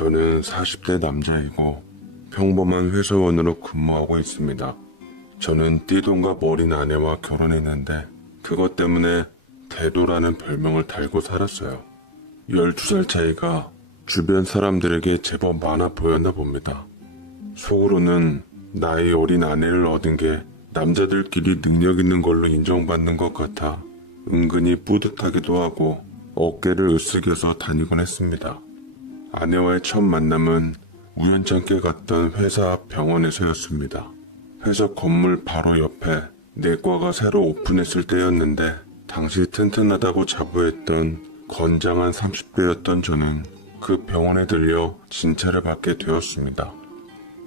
저는 40대 남자이고 평범한 회사원으로 근무하고 있습니다. 저는 띠동갑 어린 아내와 결혼했는데 그것 때문에 대도라는 별명을 달고 살았어요. 12살 차이가 주변 사람들에게 제법 많아 보였나 봅니다. 속으로는 나이 어린 아내를 얻은 게 남자들끼리 능력 있는 걸로 인정받는 것 같아 은근히 뿌듯하기도 하고 어깨를 으쓱여서 다니곤 했습니다. 아내와의 첫 만남은 우연찮게 갔던 회사 앞 병원에서였습니다. 회사 건물 바로 옆에 내과가 새로 오픈했을 때였는데 당시 튼튼하다고 자부했던 건장한 30대였던 저는 그 병원에 들려 진찰을 받게 되었습니다.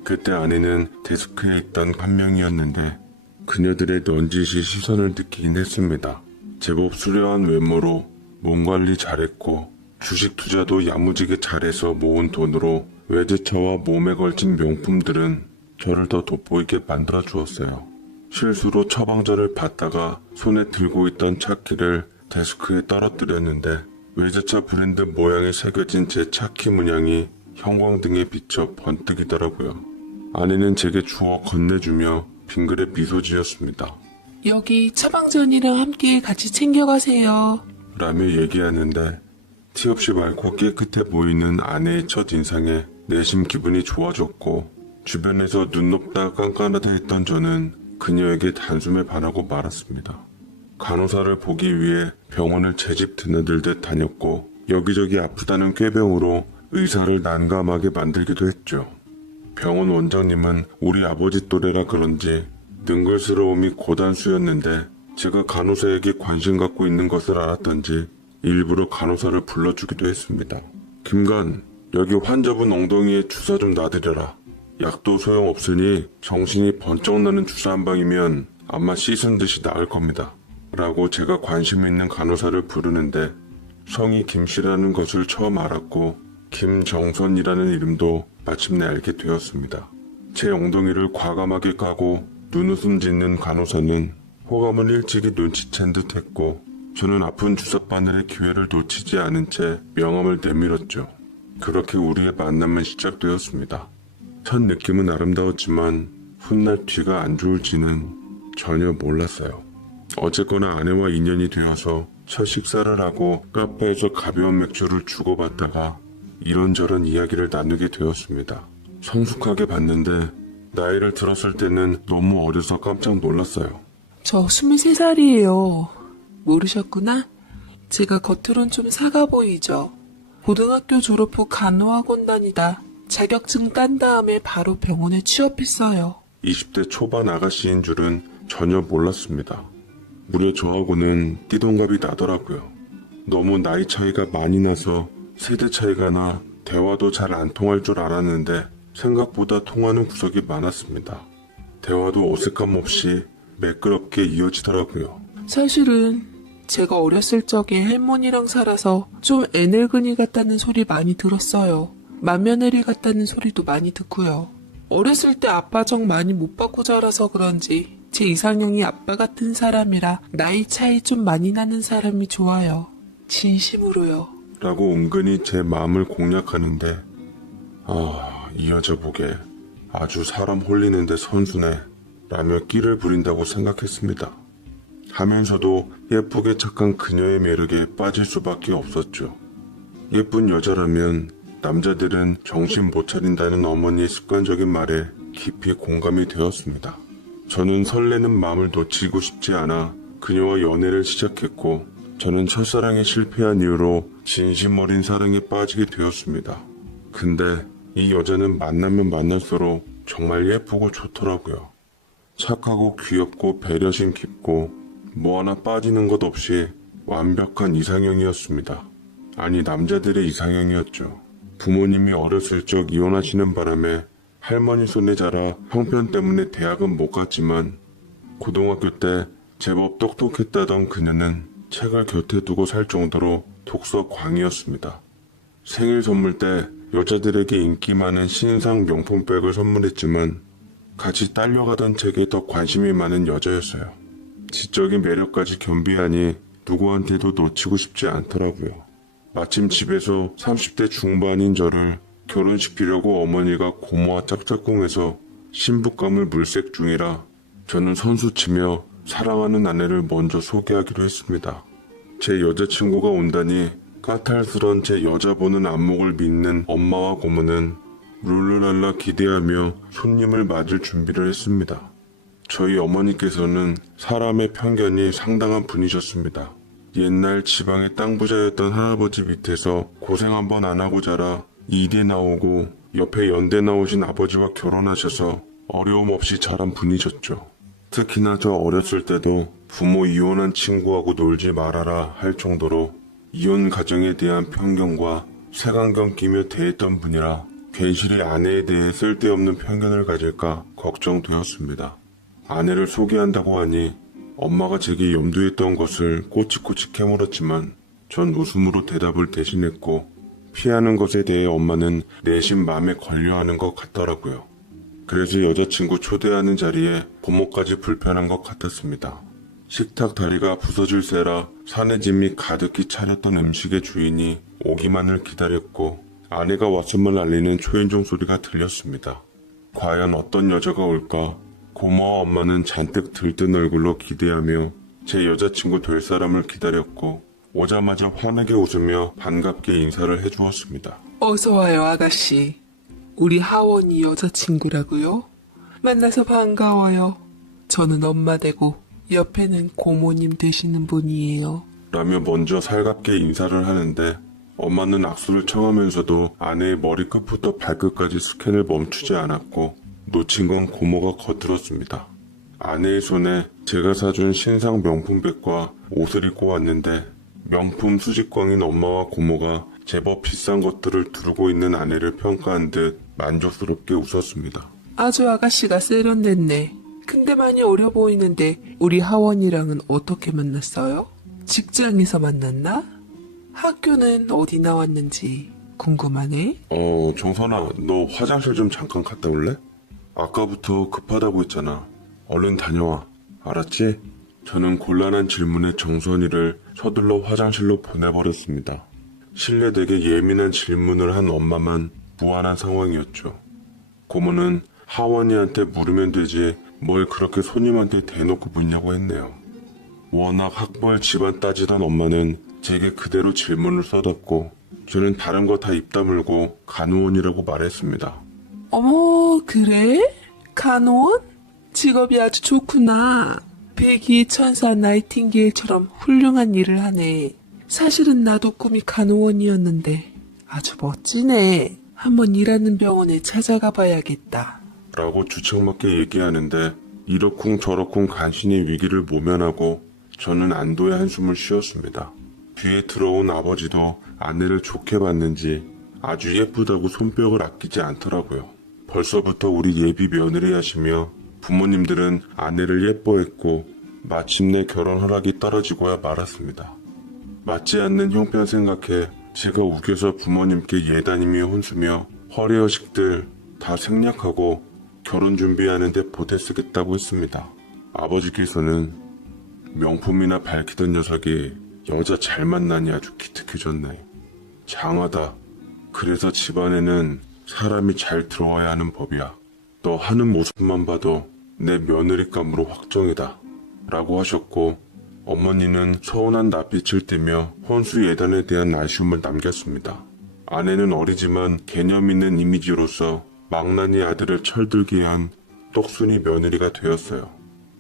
그때 아내는 데스크에 있던 한 명이었는데 그녀들의 넌지시 시선을 느끼긴 했습니다. 제법 수려한 외모로 몸 관리 잘했고 주식 투자도 야무지게 잘해서 모은 돈으로 외제차와 몸에 걸친 명품들은 저를 더 돋보이게 만들어 주었어요. 실수로 처방전을 받다가 손에 들고 있던 차키를 데스크에 떨어뜨렸는데 외제차 브랜드 모양이 새겨진 제 차키 문양이 형광등에 비쳐 번뜩이더라고요. 아내는 제게 주워 건네주며 빙그레 미소 지었습니다. 여기 처방전이랑 함께 같이 챙겨가세요. 라며 얘기하는데 티 없이 맑고 깨끗해 보이는 아내의 첫인상에 내심 기분이 좋아졌고 주변에서 눈 높다 깐깐하다 했던 저는 그녀에게 단숨에 반하고 말았습니다. 간호사를 보기 위해 병원을 제집 드나들듯 다녔고 여기저기 아프다는 꾀병으로 의사를 난감하게 만들기도 했죠. 병원 원장님은 우리 아버지 또래라 그런지 능글스러움이 고단수였는데 제가 간호사에게 관심 갖고 있는 것을 알았던지 일부러 간호사를 불러주기도 했습니다. 김간, 여기 환자분 엉덩이에 주사 좀 놔드려라. 약도 소용없으니 정신이 번쩍 나는 주사 한 방이면 아마 씻은 듯이 나을 겁니다. 라고 제가 관심 있는 간호사를 부르는데 성이 김씨라는 것을 처음 알았고 김정선이라는 이름도 마침내 알게 되었습니다. 제 엉덩이를 과감하게 까고 눈웃음 짓는 간호사는 호감을 일찍이 눈치챈 듯 했고 저는 아픈 주사바늘의 기회를 놓치지 않은 채 명함을 내밀었죠. 그렇게 우리의 만남은 시작되었습니다. 첫 느낌은 아름다웠지만 훗날 뒤가 안 좋을지는 전혀 몰랐어요. 어쨌거나 아내와 인연이 되어서 첫 식사를 하고 카페에서 가벼운 맥주를 주고받다가 이런저런 이야기를 나누게 되었습니다. 성숙하게 봤는데 나이를 들었을 때는 너무 어려서 깜짝 놀랐어요. 저 23살이에요. 모르셨구나? 제가 겉으론 좀 사가 보이죠? 고등학교 졸업 후 간호학원 다니다 자격증 딴 다음에 바로 병원에 취업했어요. 20대 초반 아가씨인 줄은 전혀 몰랐습니다. 무려 저하고는 띠동갑이 나더라고요. 너무 나이 차이가 많이 나서 세대 차이가 나 대화도 잘 안 통할 줄 알았는데 생각보다 통하는 구석이 많았습니다. 대화도 어색함 없이 매끄럽게 이어지더라고요. 사실은 제가 어렸을 적에 할머니랑 살아서 좀 애늙은이 같다는 소리 많이 들었어요. 맏며느리 같다는 소리도 많이 듣고요. 어렸을 때 아빠 정 많이 못 받고 자라서 그런지 제 이상형이 아빠 같은 사람이라 나이 차이 좀 많이 나는 사람이 좋아요. 진심으로요. 라고 은근히 제 마음을 공략하는데 이 여자 보게 아주 사람 홀리는데 선수네 라며 끼를 부린다고 생각했습니다. 하면서도 예쁘게 착한 그녀의 매력에 빠질 수밖에 없었죠. 예쁜 여자라면 남자들은 정신 못 차린다는 어머니의 습관적인 말에 깊이 공감이 되었습니다. 저는 설레는 마음을 놓치고 싶지 않아 그녀와 연애를 시작했고 저는 첫사랑에 실패한 이후로 진심 어린 사랑에 빠지게 되었습니다. 근데 이 여자는 만나면 만날수록 정말 예쁘고 좋더라고요. 착하고 귀엽고 배려심 깊고 뭐 하나 빠지는 것 없이 완벽한 이상형이었습니다. 아니 남자들의 이상형이었죠. 부모님이 어렸을 적 이혼하시는 바람에 할머니 손에 자라 형편 때문에 대학은 못 갔지만 고등학교 때 제법 똑똑했다던 그녀는 책을 곁에 두고 살 정도로 독서광이었습니다. 생일 선물 때 여자들에게 인기 많은 신상 명품백을 선물했지만 같이 딸려가던 책에 더 관심이 많은 여자였어요. 지적인 매력까지 겸비하니 누구한테도 놓치고 싶지 않더라고요. 마침 집에서 30대 중반인 저를 결혼시키려고 어머니가 고모와 짝짝꿍해서 신부감을 물색 중이라 저는 선수치며 사랑하는 아내를 먼저 소개하기로 했습니다. 제 여자친구가 온다니 까탈스런 제 여자 보는 안목을 믿는 엄마와 고모는 룰루랄라 기대하며 손님을 맞을 준비를 했습니다. 저희 어머니께서는 사람의 편견이 상당한 분이셨습니다. 옛날 지방의 땅 부자였던 할아버지 밑에서 고생 한번 안 하고 자라 이대 나오고 옆에 연대 나오신 아버지와 결혼하셔서 어려움 없이 자란 분이셨죠. 특히나 저 어렸을 때도 부모 이혼한 친구하고 놀지 말아라 할 정도로 이혼 가정에 대한 편견과 색안경 끼며 대했던 분이라 괜시리 아내에 대해 쓸데없는 편견을 가질까 걱정되었습니다. 아내를 소개한다고 하니 엄마가 제게 염두했던 것을 꼬치꼬치 캐물었지만 전 웃음으로 대답을 대신했고 피하는 것에 대해 엄마는 내심 마음에 걸려하는 것 같더라고요. 그래서 여자친구 초대하는 자리에 고모까지 불편한 것 같았습니다. 식탁 다리가 부서질세라 사내짐이 가득히 차렸던 음식의 주인이 오기만을 기다렸고 아내가 왔음을 알리는 초인종 소리가 들렸습니다. 과연 어떤 여자가 올까? 고모와 엄마는 잔뜩 들뜬 얼굴로 기대하며 제 여자친구 될 사람을 기다렸고 오자마자 환하게 웃으며 반갑게 인사를 해주었습니다. 어서 와요, 아가씨. 우리 하원이 여자친구라고요? 만나서 반가워요. 저는 엄마 되고 옆에는 고모님 되시는 분이에요. 라며 먼저 살갑게 인사를 하는데 엄마는 악수를 청하면서도 아내의 머리끝부터 발끝까지 스캔을 멈추지 않았고 놓친 건 고모가 거들었습니다. 아내의 손에 제가 사준 신상 명품백과 옷을 입고 왔는데 명품 수직광인 엄마와 고모가 제법 비싼 것들을 두르고 있는 아내를 평가한 듯 만족스럽게 웃었습니다. 아주 아가씨가 세련됐네. 근데 많이 어려 보이는데 우리 하원이랑은 어떻게 만났어요? 직장에서 만났나? 학교는 어디 나왔는지 궁금하네. 정선아, 너 화장실 좀 잠깐 갔다 올래? 아까부터 급하다고 했잖아. 얼른 다녀와. 알았지? 저는 곤란한 질문에 정선이를 서둘러 화장실로 보내버렸습니다. 실례되게 예민한 질문을 한 엄마만 무안한 상황이었죠. 고모는 하원이한테 물으면 되지 뭘 그렇게 손님한테 대놓고 묻냐고 했네요. 워낙 학벌 집안 따지던 엄마는 제게 그대로 질문을 써뒀고 저는 다른 거 다 입 다물고 간호원이라고 말했습니다. 어머, 그래? 간호원? 직업이 아주 좋구나. 백이 천사 나이팅게일처럼 훌륭한 일을 하네. 사실은 나도 꿈이 간호원이었는데 아주 멋지네. 한번 일하는 병원에 찾아가 봐야겠다. 라고 주책맞게 얘기하는데 이러쿵 저러쿵 간신히 위기를 모면하고 저는 안도의 한숨을 쉬었습니다. 뒤에 들어온 아버지도 아내를 좋게 봤는지 아주 예쁘다고 손뼉을 아끼지 않더라고요. 벌써부터 우리 예비 며느리 하시며 부모님들은 아내를 예뻐했고 마침내 결혼 허락이 떨어지고야 말았습니다. 맞지 않는 형편 생각해 제가 우겨서 부모님께 예단이며 혼수며 허례허식들 다 생략하고 결혼 준비하는데 보태 쓰겠다고 했습니다. 아버지께서는 명품이나 밝히던 녀석이 여자 잘 만나니 아주 기특해졌네. 장하다. 그래서 집안에는 사람이 잘 들어와야 하는 법이야. 너 하는 모습만 봐도 내 며느리감으로 확정이다. 라고 하셨고 어머니는 서운한 낯빛을 띠며 혼수 예단에 대한 아쉬움을 남겼습니다. 아내는 어리지만 개념 있는 이미지로서 망나니 아들을 철들게 한 똑순이 며느리가 되었어요.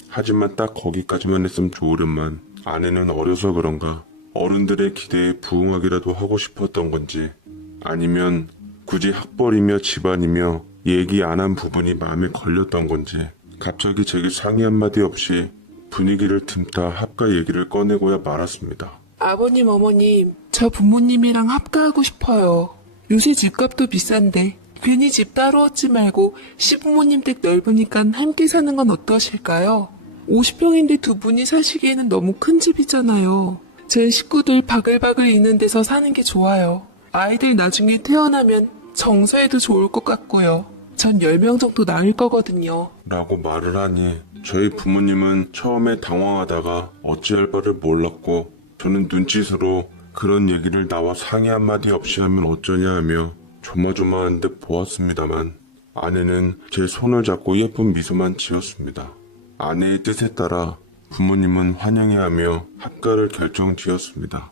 하지만 딱 거기까지만 했으면 좋으련만 아내는 어려서 그런가 어른들의 기대에 부응하기라도 하고 싶었던 건지 아니면 굳이 학벌이며 집안이며 얘기 안 한 부분이 마음에 걸렸던 건지 갑자기 제게 상의 한마디 없이 분위기를 틈타 합가 얘기를 꺼내고야 말았습니다. 아버님, 어머님, 저 부모님이랑 합가하고 싶어요. 요새 집값도 비싼데 괜히 집 따로 얻지 말고 시부모님 댁 넓으니까 함께 사는 건 어떠실까요? 50평인데 두 분이 사시기에는 너무 큰 집이잖아요. 제 식구들 바글바글 있는 데서 사는 게 좋아요. 아이들 나중에 태어나면 정서에도 좋을 것 같고요. 전 10명 정도 낳을 거거든요. 라고 말을 하니 저희 부모님은 처음에 당황하다가 어찌할 바를 몰랐고 저는 눈짓으로 그런 얘기를 나와 상의 한마디 없이 하면 어쩌냐 하며 조마조마한 듯 보았습니다만 아내는 제 손을 잡고 예쁜 미소만 지었습니다. 아내의 뜻에 따라 부모님은 환영해하며 합가를 결정지었습니다.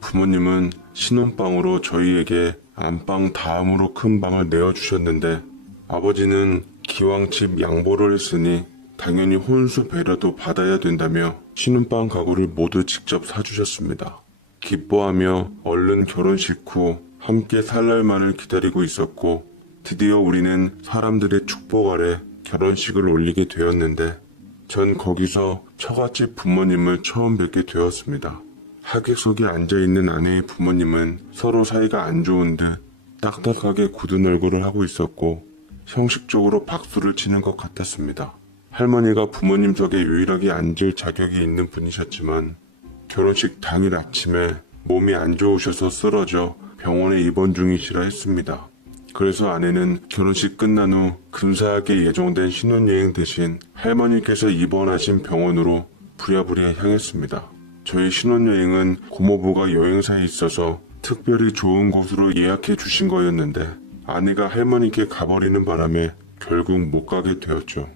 부모님은 신혼방으로 저희에게 안방 다음으로 큰 방을 내어주셨는데 아버지는 기왕 집 양보를 했으니 당연히 혼수 배려도 받아야 된다며 신혼방 가구를 모두 직접 사주셨습니다. 기뻐하며 얼른 결혼식 후 함께 살 날만을 기다리고 있었고 드디어 우리는 사람들의 축복 아래 결혼식을 올리게 되었는데 전 거기서 처갓집 부모님을 처음 뵙게 되었습니다. 하객석에 앉아있는 아내의 부모님은 서로 사이가 안 좋은 듯 딱딱하게 굳은 얼굴을 하고 있었고 형식적으로 박수를 치는 것 같았습니다. 할머니가 부모님석에 유일하게 앉을 자격이 있는 분이셨지만 결혼식 당일 아침에 몸이 안 좋으셔서 쓰러져 병원에 입원 중이시라 했습니다. 그래서 아내는 결혼식 끝난 후 근사하게 예정된 신혼여행 대신 할머니께서 입원하신 병원으로 부랴부랴 향했습니다. 저희 신혼여행은 고모부가 여행사에 있어서 특별히 좋은 곳으로 예약해 주신 거였는데 아내가 할머니께 가버리는 바람에 결국 못 가게 되었죠.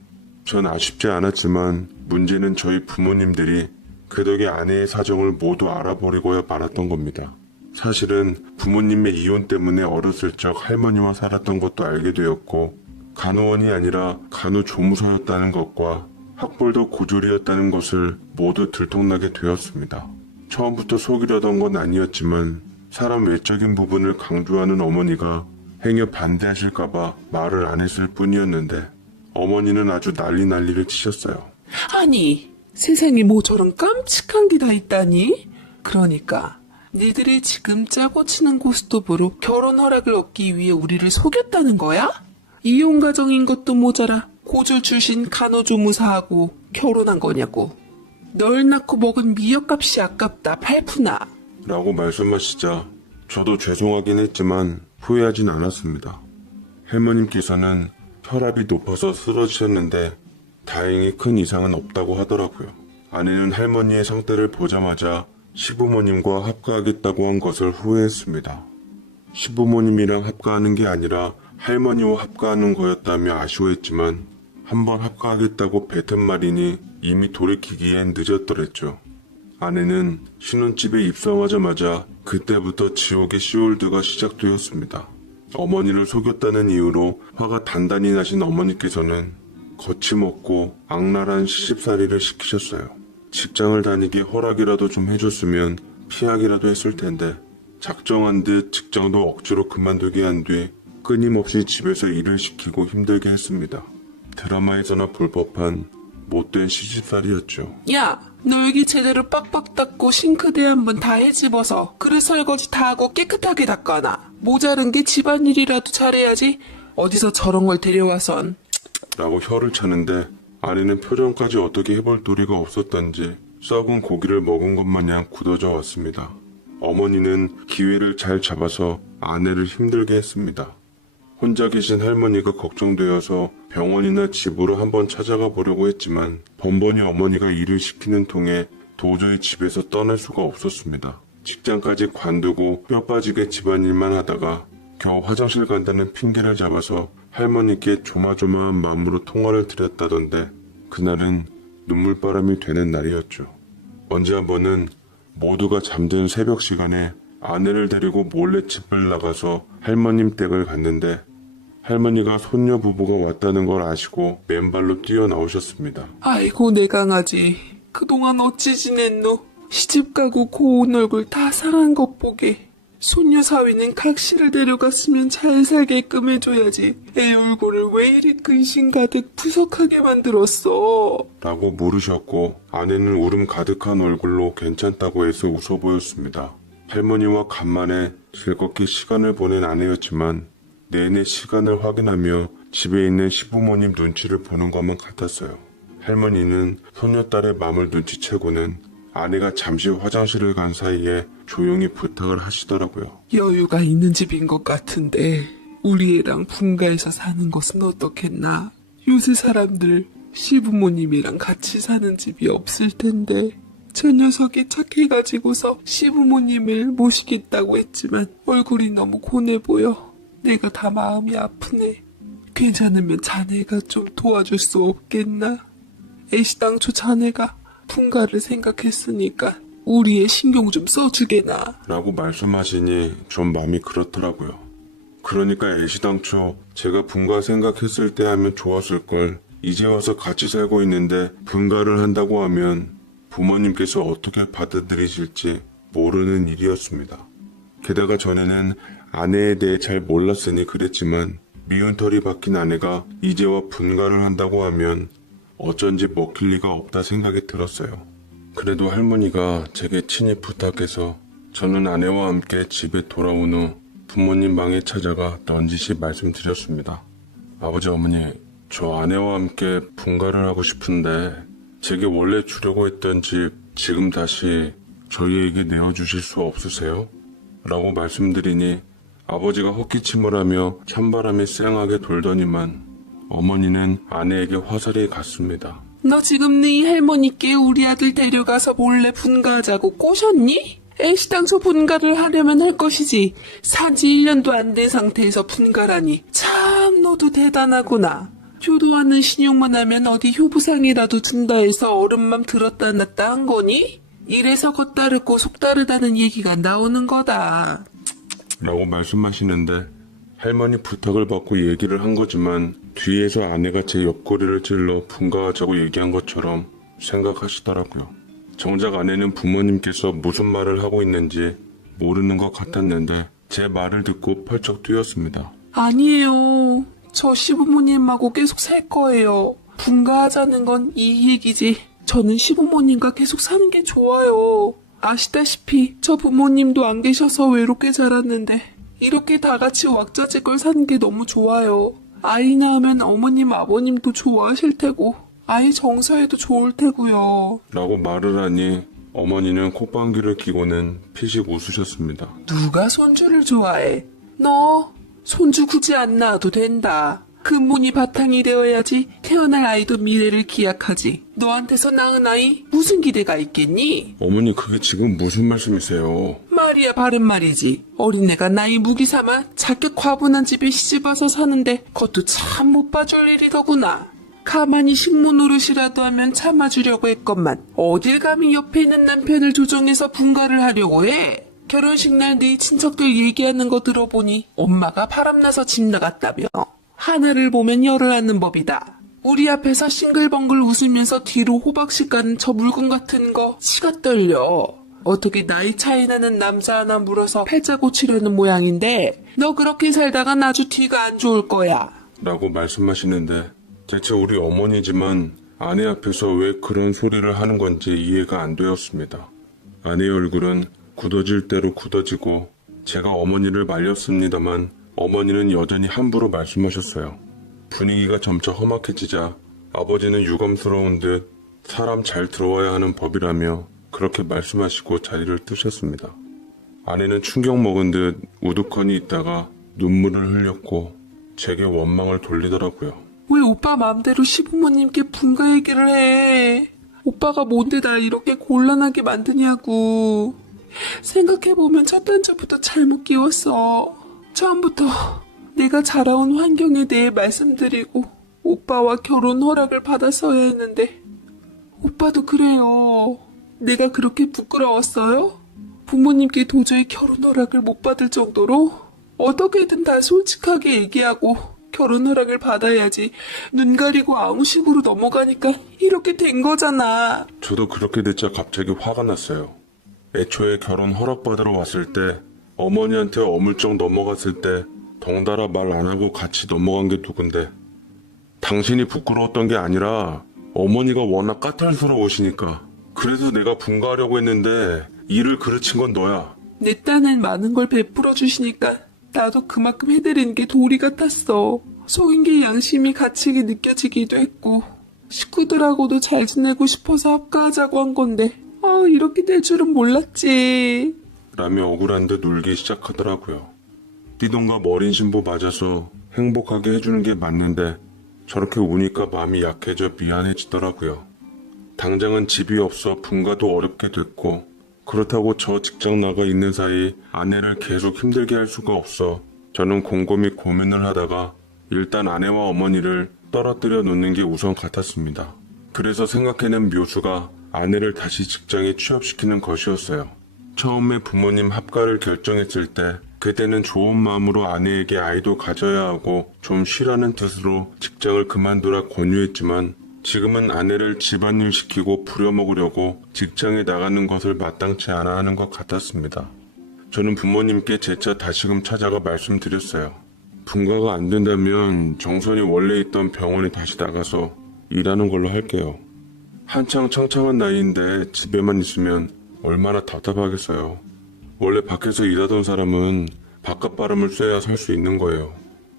전 아쉽지 않았지만 문제는 저희 부모님들이 그 덕에 아내의 사정을 모두 알아버리고야 말았던 겁니다. 사실은 부모님의 이혼 때문에 어렸을 적 할머니와 살았던 것도 알게 되었고 간호원이 아니라 간호조무사였다는 것과 학벌도 고졸이었다는 것을 모두 들통나게 되었습니다. 처음부터 속이려던 건 아니었지만 사람 외적인 부분을 강조하는 어머니가 행여 반대하실까봐 말을 안 했을 뿐이었는데 어머니는 아주 난리를 치셨어요. 아니, 세상에 뭐 저런 깜찍한 게 다 있다니? 그러니까 니들이 지금 짜고 치는 고스톱으로 결혼 허락을 얻기 위해 우리를 속였다는 거야? 이혼 가정인 것도 모자라 고졸 출신 간호조무사하고 결혼한 거냐고. 널 낳고 먹은 미역값이 아깝다 팔푸나. 라고 말씀하시자 저도 죄송하긴 했지만 후회하진 않았습니다. 할머님께서는 혈압이 높아서 쓰러지셨는데 다행히 큰 이상은 없다고 하더라고요. 아내는 할머니의 상태를 보자마자 시부모님과 합가하겠다고 한 것을 후회했습니다. 시부모님이랑 합가하는 게 아니라 할머니와 합가하는 거였다며 아쉬워했지만 한번 합가하겠다고 뱉은 말이니 이미 돌이키기엔 늦었더랬죠. 아내는 신혼집에 입성하자마자 그때부터 지옥의 시월드가 시작되었습니다. 어머니를 속였다는 이유로 화가 단단히 나신 어머니께서는 거침없고 악랄한 시집살이를 시키셨어요. 직장을 다니게 허락이라도 좀 해줬으면 피하기라도 했을 텐데 작정한 듯 직장도 억지로 그만두게 한 뒤 끊임없이 집에서 일을 시키고 힘들게 했습니다. 드라마에서나 볼 법한 못된 시집살이였죠. 야, 너 여기 제대로 빡빡 닦고 싱크대 한번 다 헤집어서 그릇 설거지 다 하고 깨끗하게 닦아놔. 모자른 게 집안일이라도 잘해야지. 어디서 저런 걸 데려와선. 라고 혀를 차는데 아내는 표정까지 어떻게 해볼 도리가 없었던지 썩은 고기를 먹은 것 마냥 굳어져 왔습니다. 어머니는 기회를 잘 잡아서 아내를 힘들게 했습니다. 혼자 계신 할머니가 걱정되어서 병원이나 집으로 한번 찾아가 보려고 했지만 번번이 어머니가 일을 시키는 통에 도저히 집에서 떠날 수가 없었습니다. 직장까지 관두고 뼈 빠지게 집안일만 하다가 겨우 화장실 간다는 핑계를 잡아서 할머니께 조마조마한 마음으로 통화를 드렸다던데 그날은 눈물바람이 되는 날이었죠. 언제 한 번은 모두가 잠든 새벽 시간에 아내를 데리고 몰래 집을 나가서 할머님 댁을 갔는데 할머니가 손녀 부부가 왔다는 걸 아시고 맨발로 뛰어나오셨습니다. 아이고 내 강아지. 그동안 어찌 지냈노? 시집가고 고운 얼굴 다 상한 것 보게. 손녀 사위는 각시를 데려갔으면 잘 살게끔 해줘야지. 애 얼굴을 왜 이리 근심 가득 푸석하게 만들었어? 라고 물으셨고 아내는 울음 가득한 얼굴로 괜찮다고 해서 웃어 보였습니다. 할머니와 간만에 즐겁게 시간을 보낸 아내였지만 내내 시간을 확인하며 집에 있는 시부모님 눈치를 보는 것만 같았어요. 할머니는 손녀딸의 맘을 눈치채고는 아내가 잠시 화장실을 간 사이에 조용히 부탁을 하시더라고요. 여유가 있는 집인 것 같은데 우리 애랑 분가해서 사는 것은 어떻겠나? 요새 사람들 시부모님이랑 같이 사는 집이 없을 텐데 저 녀석이 착해가지고서 시부모님을 모시겠다고 했지만 얼굴이 너무 고뇌 보여. 내가 다 마음이 아프네. 괜찮으면 자네가 좀 도와줄 수 없겠나? 애시당초 자네가 분가를 생각했으니까 우리의 신경 좀 써주게나. 라고 말씀하시니 좀 마음이 그렇더라고요. 그러니까 애시당초 제가 분가 생각했을 때 하면 좋았을 걸. 이제 와서 같이 살고 있는데 분가를 한다고 하면 부모님께서 어떻게 받아들이실지 모르는 일이었습니다. 게다가 전에는 아내에 대해 잘 몰랐으니 그랬지만 미운 털이 박힌 아내가 이제와 분가를 한다고 하면 어쩐지 먹힐 리가 없다 생각이 들었어요. 그래도 할머니가 제게 친히 부탁해서 저는 아내와 함께 집에 돌아온 후 부모님 방에 찾아가 넌지시 말씀드렸습니다. 아버지 어머니, 저 아내와 함께 분가를 하고 싶은데 제게 원래 주려고 했던 집 지금 다시 저희에게 내어주실 수 없으세요? 라고 말씀드리니 아버지가 헛기침을 하며 찬바람이 쌩하게 돌더니만 어머니는 아내에게 화살이 갔습니다. 너 지금 네 할머니께 우리 아들 데려가서 몰래 분가하자고 꼬셨니? 애시당초 분가를 하려면 할 것이지. 산지 1년도 안 된 상태에서 분가라니. 참 너도 대단하구나. 효도하는 신용만 하면 어디 효부상이라도 든다 해서 어른맘 들었다 놨다 한 거니? 이래서 겉다르고 속다르다는 얘기가 나오는 거다. 라고 말씀하시는데 할머니 부탁을 받고 얘기를 한 거지만 뒤에서 아내가 제 옆구리를 찔러 분가하자고 얘기한 것처럼 생각하시더라고요. 정작 아내는 부모님께서 무슨 말을 하고 있는지 모르는 것 같았는데 제 말을 듣고 펄쩍 뛰었습니다. 아니에요. 저 시부모님하고 계속 살 거예요. 분가하자는 건 이 얘기지. 저는 시부모님과 계속 사는 게 좋아요. 아시다시피 저 부모님도 안 계셔서 외롭게 자랐는데 이렇게 다 같이 왁자지껄 사는 게 너무 좋아요. 아이 낳으면 어머님 아버님도 좋아하실 테고 아이 정서에도 좋을 테고요. 라고 말을 하니 어머니는 콧방귀를 뀌고는 피식 웃으셨습니다. 누가 손주를 좋아해? 너 손주 굳이 안 낳아도 된다. 근본이 바탕이 되어야지 태어날 아이도 미래를 기약하지. 너한테서 낳은 아이 무슨 기대가 있겠니? 어머니 그게 지금 무슨 말씀이세요? 말이야 바른 말이지. 어린애가 나이 무기 삼아 작게 과분한 집에 시집와서 사는데 그것도 참 못 봐줄 일이더구나. 가만히 식모 노릇이라도 하면 참아주려고 했건만 어딜 감히 옆에 있는 남편을 조종해서 분가를 하려고 해. 결혼식 날 네 친척들 얘기하는 거 들어보니 엄마가 바람나서 집 나갔다며. 하나를 보면 열을 낳는 법이다. 우리 앞에서 싱글벙글 웃으면서 뒤로 호박씨 가는 저 물건 같은 거 치가 떨려. 어떻게 나이 차이 나는 남자 하나 물어서 팔자 고치려는 모양인데 너 그렇게 살다가 아주 뒤가 안 좋을 거야. 라고 말씀하시는데 대체 우리 어머니지만 아내 앞에서 왜 그런 소리를 하는 건지 이해가 안 되었습니다. 아내의 얼굴은 굳어질 대로 굳어지고 제가 어머니를 말렸습니다만 어머니는 여전히 함부로 말씀하셨어요. 분위기가 점차 험악해지자 아버지는 유감스러운 듯 사람 잘 들어와야 하는 법이라며 그렇게 말씀하시고 자리를 뜨셨습니다. 아내는 충격 먹은 듯 우두커니 있다가 눈물을 흘렸고 제게 원망을 돌리더라고요. 왜 오빠 마음대로 시부모님께 분가 얘기를 해? 오빠가 뭔데 날 이렇게 곤란하게 만드냐고. 생각해보면 첫 단추부터 잘못 끼웠어. 처음부터 내가 자라온 환경에 대해 말씀드리고 오빠와 결혼 허락을 받았어야 했는데 오빠도 그래요. 내가 그렇게 부끄러웠어요? 부모님께 도저히 결혼 허락을 못 받을 정도로? 어떻게든 다 솔직하게 얘기하고 결혼 허락을 받아야지 눈 가리고 아무 식으로 넘어가니까 이렇게 된 거잖아. 저도 그렇게 듣자 갑자기 화가 났어요. 애초에 결혼 허락받으러 왔을 때 어머니한테 어물쩍 넘어갔을 때 덩달아 말 안 하고 같이 넘어간 게 누군데 당신이 부끄러웠던 게 아니라 어머니가 워낙 까탈스러우시니까 그래서 내가 분가하려고 했는데 일을 그르친 건 너야. 내 딴엔 많은 걸 베풀어 주시니까 나도 그만큼 해드리는 게 도리 같았어. 속인 게 양심이 가치게 느껴지기도 했고 식구들하고도 잘 지내고 싶어서 합가하자고 한 건데 이렇게 될 줄은 몰랐지. 라며 억울한 듯 울기 시작하더라고요. 띠동갑 어린 신부 맞아서 행복하게 해주는 게 맞는데 저렇게 우니까 마음이 약해져 미안해지더라고요. 당장은 집이 없어 분가도 어렵게 됐고 그렇다고 저 직장 나가 있는 사이 아내를 계속 힘들게 할 수가 없어 저는 곰곰이 고민을 하다가 일단 아내와 어머니를 떨어뜨려 놓는 게 우선 같았습니다. 그래서 생각해낸 묘수가 아내를 다시 직장에 취업시키는 것이었어요. 처음에 부모님 합가를 결정했을 때 그때는 좋은 마음으로 아내에게 아이도 가져야 하고 좀 쉬라는 뜻으로 직장을 그만두라 권유했지만 지금은 아내를 집안일 시키고 부려먹으려고 직장에 나가는 것을 마땅치 않아 하는 것 같았습니다. 저는 부모님께 재차 다시금 찾아가 말씀드렸어요. 분가가 안 된다면 정선이 원래 있던 병원에 다시 나가서 일하는 걸로 할게요. 한창 창창한 나이인데 집에만 있으면 얼마나 답답하겠어요. 원래 밖에서 일하던 사람은 바깥 바람을 쐬야 살 수 있는 거예요.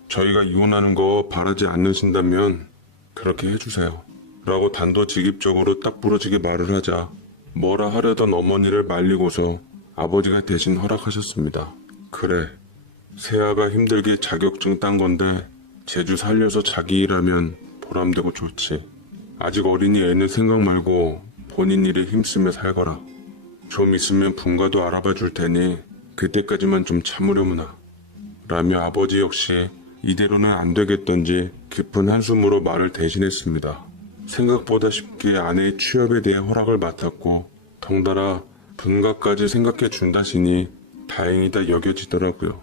저희가 이혼하는 거 바라지 않으신다면 그렇게 해주세요. 라고 단도직입적으로 딱 부러지게 말을 하자 뭐라 하려던 어머니를 말리고서 아버지가 대신 허락하셨습니다. 그래, 세아가 힘들게 자격증 딴 건데 제주 살려서 자기 일하면 보람되고 좋지. 아직 어린이 애는 생각 말고 본인 일에 힘쓰며 살거라. 좀 있으면 분가도 알아봐 줄 테니 그때까지만 좀 참으려무나. 라며 아버지 역시 이대로는 안 되겠던지 깊은 한숨으로 말을 대신했습니다. 생각보다 쉽게 아내의 취업에 대해 허락을 맡았고 덩달아 분가까지 생각해 준다시니 다행이다 여겨지더라고요.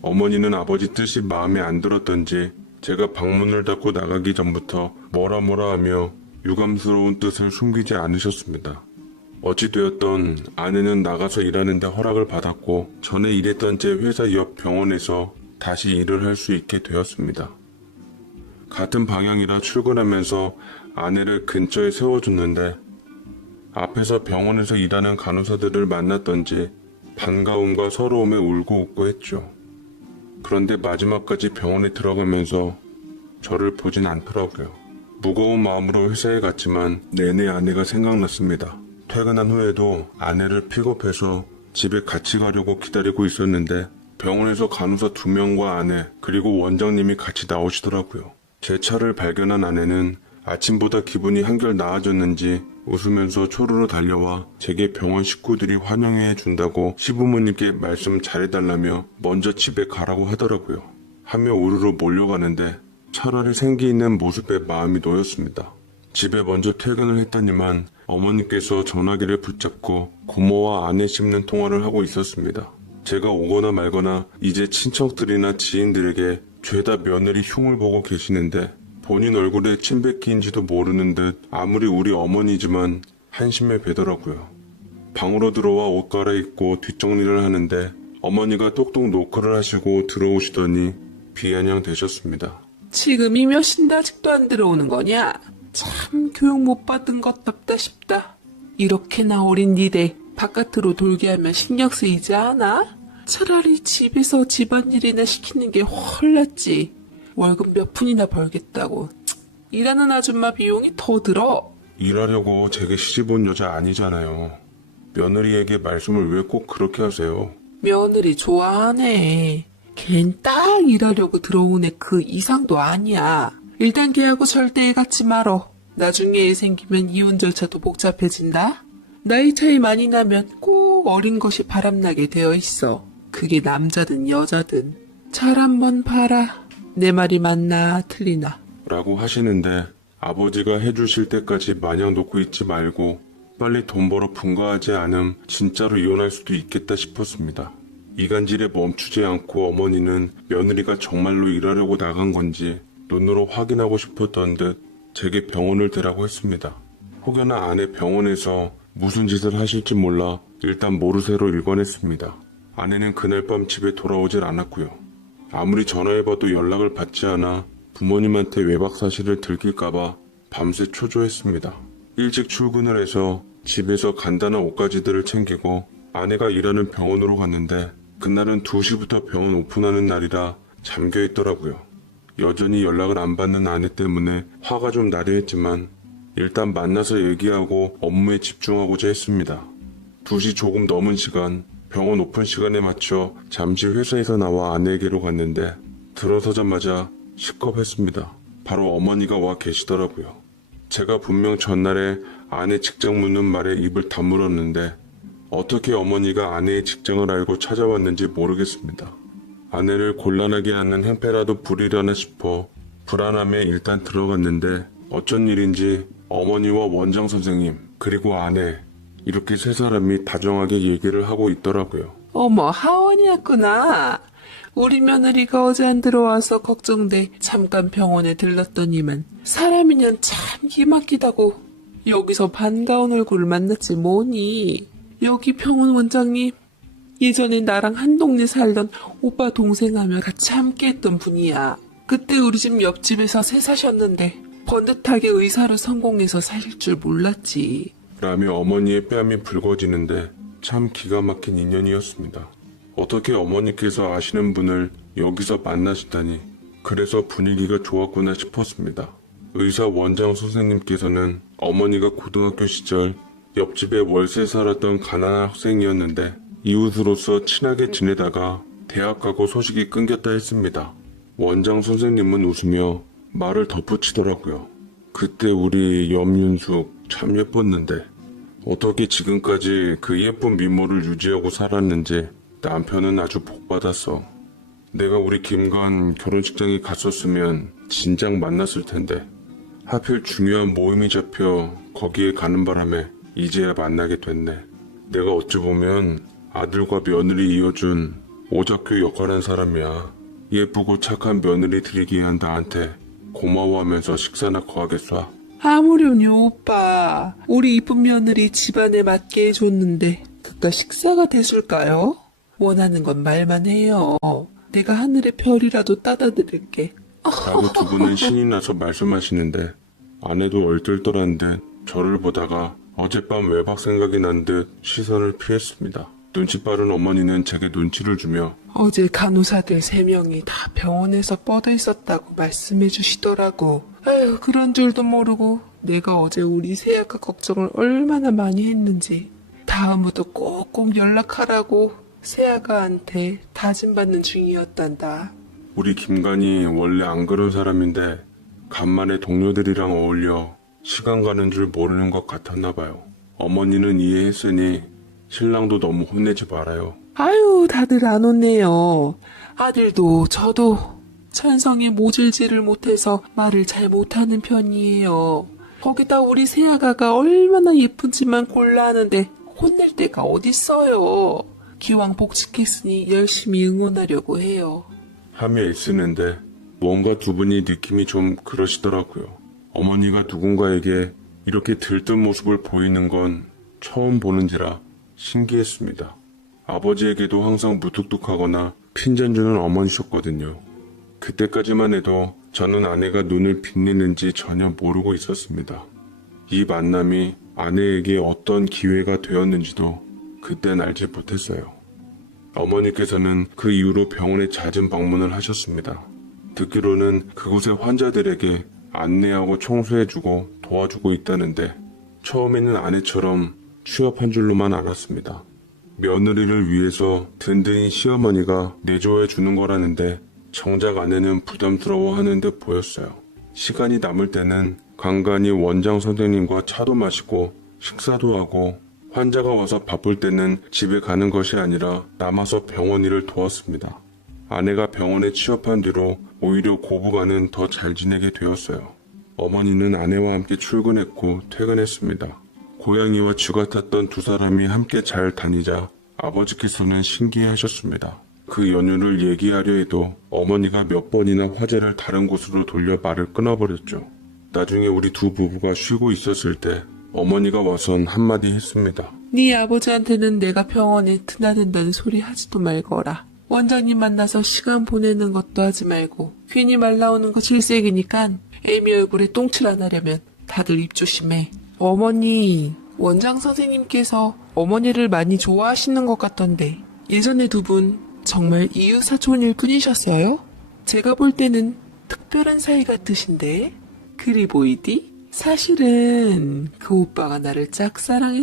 어머니는 아버지 뜻이 마음에 안 들었던지 제가 방문을 닫고 나가기 전부터 뭐라 하며 유감스러운 뜻을 숨기지 않으셨습니다. 어찌되었던 아내는 나가서 일하는데 허락을 받았고 전에 일했던 제 회사 옆 병원에서 다시 일을 할 수 있게 되었습니다. 같은 방향이라 출근하면서 아내를 근처에 세워줬는데 앞에서 병원에서 일하는 간호사들을 만났던지 반가움과 서러움에 울고 웃고 했죠. 그런데 마지막까지 병원에 들어가면서 저를 보진 않더라고요. 무거운 마음으로 회사에 갔지만 내내 아내가 생각났습니다. 퇴근한 후에도 아내를 픽업해서 집에 같이 가려고 기다리고 있었는데 병원에서 간호사 2명과 아내 그리고 원장님이 같이 나오시더라고요. 제 차를 발견한 아내는 아침보다 기분이 한결 나아졌는지 웃으면서 초르르 달려와 제게 병원 식구들이 환영해 준다고 시부모님께 말씀 잘해달라며 먼저 집에 가라고 하더라고요. 하며 우르르 몰려가는데 차라리 생기 있는 모습에 마음이 놓였습니다. 집에 먼저 퇴근을 했더니만 어머니께서 전화기를 붙잡고 고모와 아내 씹는 통화를 하고 있었습니다. 제가 오거나 말거나 이제 친척들이나 지인들에게 죄다 며느리 흉을 보고 계시는데 본인 얼굴에 침 뱉기인지도 모르는 듯 아무리 우리 어머니지만 한심해 뵈더라고요. 방으로 들어와 옷 갈아입고 뒷정리를 하는데 어머니가 똑똑 노크를 하시고 들어오시더니 비아냥 되셨습니다. 지금이 몇 시인데 아직도 안 들어오는 거냐? 참 교육 못 받은 것 같다 싶다. 이렇게나 어린 니들 바깥으로 돌게 하면 신경 쓰이지 않아? 차라리 집에서 집안일이나 시키는 게 훨 낫지. 월급 몇 푼이나 벌겠다고. 일하는 아줌마 비용이 더 들어. 일하려고 제게 시집 온 여자 아니잖아요. 며느리에게 말씀을 왜 꼭 그렇게 하세요? 며느리 좋아하네. 걘 딱 일하려고 들어온 애 그 이상도 아니야. 일단 걔하고 절대 애 같지 말어. 나중에 애 생기면 이혼 절차도 복잡해진다. 나이 차이 많이 나면 꼭 어린 것이 바람나게 되어 있어. 그게 남자든 여자든. 잘 한번 봐라. 내 말이 맞나 틀리나. 라고 하시는데 아버지가 해주실 때까지 마냥 놓고 있지 말고 빨리 돈 벌어 분가하지 않음 진짜로 이혼할 수도 있겠다 싶었습니다. 이간질에 멈추지 않고 어머니는 며느리가 정말로 일하려고 나간 건지 눈으로 확인하고 싶었던 듯 제게 병원을 대라고 했습니다. 혹여나 아내 병원에서 무슨 짓을 하실지 몰라 일단 모르쇠로 일관했습니다. 아내는 그날 밤 집에 돌아오질 않았고요. 아무리 전화해봐도 연락을 받지 않아 부모님한테 외박 사실을 들킬까봐 밤새 초조했습니다. 일찍 출근을 해서 집에서 간단한 옷가지들을 챙기고 아내가 일하는 병원으로 갔는데 그날은 2시부터 병원 오픈하는 날이라 잠겨있더라고요. 여전히 연락을 안 받는 아내 때문에 화가 좀 나려 했지만 일단 만나서 얘기하고 업무에 집중하고자 했습니다. 2시 조금 넘은 시간 병원 오픈 시간에 맞춰 잠시 회사에서 나와 아내에게로 갔는데 들어서자마자 시겁했습니다. 바로 어머니가 와 계시더라고요. 제가 분명 전날에 아내 직장 묻는 말에 입을 다물었는데 어떻게 어머니가 아내의 직장을 알고 찾아왔는지 모르겠습니다. 아내를 곤란하게 하는 행패라도 부리려나 싶어 불안함에 일단 들어갔는데 어쩐 일인지 어머니와 원장 선생님 그리고 아내 이렇게 세 사람이 다정하게 얘기를 하고 있더라고요. 어머, 하원이었구나. 우리 며느리가 어제 안 들어와서 걱정돼 잠깐 병원에 들렀더니만 사람이년 참 기막히다고 여기서 반가운 얼굴을 만났지 뭐니. 여기 병원 원장님 예전에 나랑 한 동네 살던 오빠 동생하며 같이 함께했던 분이야. 그때 우리 집 옆집에서 새 사셨는데 번듯하게 의사로 성공해서 사실 줄 몰랐지. 라며 어머니의 뺨이 붉어지는데 참 기가 막힌 인연이었습니다. 어떻게 어머니께서 아시는 분을 여기서 만나시다니 그래서 분위기가 좋았구나 싶었습니다. 의사 원장 선생님께서는 어머니가 고등학교 시절 옆집에 월세 살았던 가난한 학생이었는데 이웃으로서 친하게 지내다가 대학 가고 소식이 끊겼다 했습니다. 원장 선생님은 웃으며 말을 덧붙이더라고요. 그때 우리 염윤숙 참 예뻤는데 어떻게 지금까지 그 예쁜 미모를 유지하고 살았는지 남편은 아주 복받았어. 내가 우리 김관 결혼식장에 갔었으면 진작 만났을 텐데 하필 중요한 모임이 잡혀 거기에 가는 바람에 이제야 만나게 됐네. 내가 어찌 보면 아들과 며느리 이어준 오작교 역할한 사람이야. 예쁘고 착한 며느리 들이기 위한 나한테 고마워하면서 식사나 거하겠어. 아무렴요 오빠. 우리 이쁜 며느리 집안에 맞게 해줬는데 그깟 식사가 됐을까요? 원하는 건 말만 해요. 내가 하늘의 별이라도 따다 드릴게. 라고 두 분은 신이 나서 말씀하시는데 아내도 얼떨떨한 듯 저를 보다가 어젯밤 외박 생각이 난 듯 시선을 피했습니다. 눈치 빠른 어머니는 제게 눈치를 주며 어제 간호사들 3명이 다 병원에서 뻗어 있었다고 말씀해 주시더라고. 아휴, 그런 줄도 모르고 내가 어제 우리 새아가 걱정을 얼마나 많이 했는지. 다음부터 꼭꼭 연락하라고 새아가한테 다짐받는 중이었단다. 우리 김관이 원래 안 그런 사람인데 간만에 동료들이랑 어울려 시간 가는 줄 모르는 것 같았나 봐요. 어머니는 이해했으니 신랑도 너무 혼내지 말아요. 아유, 다들 안 혼내요. 아들도 저도 천성이 모질지를 못해서 말을 잘 못하는 편이에요. 거기다 우리 새아가가 얼마나 예쁜지만 골라 하는데 혼낼 데가 어딨어요. 기왕 복직했으니 열심히 응원하려고 해요. 하며 애쓰는데 뭔가 두 분이 느낌이 좀 그러시더라고요. 어머니가 누군가에게 이렇게 들뜬 모습을 보이는 건 처음 보는지라 신기했습니다. 아버지에게도 항상 무뚝뚝하거나 핀잔 주는 어머니셨거든요. 그때까지만 해도 저는 아내가 눈을 빛내는지 전혀 모르고 있었습니다. 이 만남이 아내에게 어떤 기회가 되었는지도 그땐 알지 못했어요. 어머니께서는 그 이후로 병원에 잦은 방문을 하셨습니다. 듣기로는 그곳의 환자들에게 안내하고 청소해주고 도와주고 있다는데 처음에는 아내처럼 취업한 줄로만 알았습니다. 며느리를 위해서 든든히 시어머니가 내조해 주는 거라는데 정작 아내는 부담스러워하는 듯 보였어요. 시간이 남을 때는 간간히 원장 선생님과 차도 마시고 식사도 하고 환자가 와서 바쁠 때는 집에 가는 것이 아니라 남아서 병원 일을 도왔습니다. 아내가 병원에 취업한 뒤로 오히려 고부간은 더 잘 지내게 되었어요. 어머니는 아내와 함께 출근했고 퇴근했습니다. 고양이와 쥐가 탔던 두 사람이 함께 잘 다니자 아버지께서는 신기해하셨습니다. 그 연유를 얘기하려 해도 어머니가 몇 번이나 화제를 다른 곳으로 돌려 말을 끊어버렸죠. 나중에 우리 두 부부가 쉬고 있었을 때 어머니가 와선 한마디 했습니다. 네 아버지한테는 내가 병원에 드나든다는 소리 하지도 말거라. 원장님 만나서 시간 보내는 것도 하지 말고 괜히 말 나오는 거 질색이니까 애미 얼굴에 똥칠 안 하려면 다들 입 조심해. 어머니, 원장 선생님께서 어머니를 많이 좋아하시는 것 같던데 예전에 두 분 정말 이웃사촌일 뿐이셨어요? 제가 볼 때는 특별한 사이 같으신데 그리 보이디? 사실은 그 오빠가 나를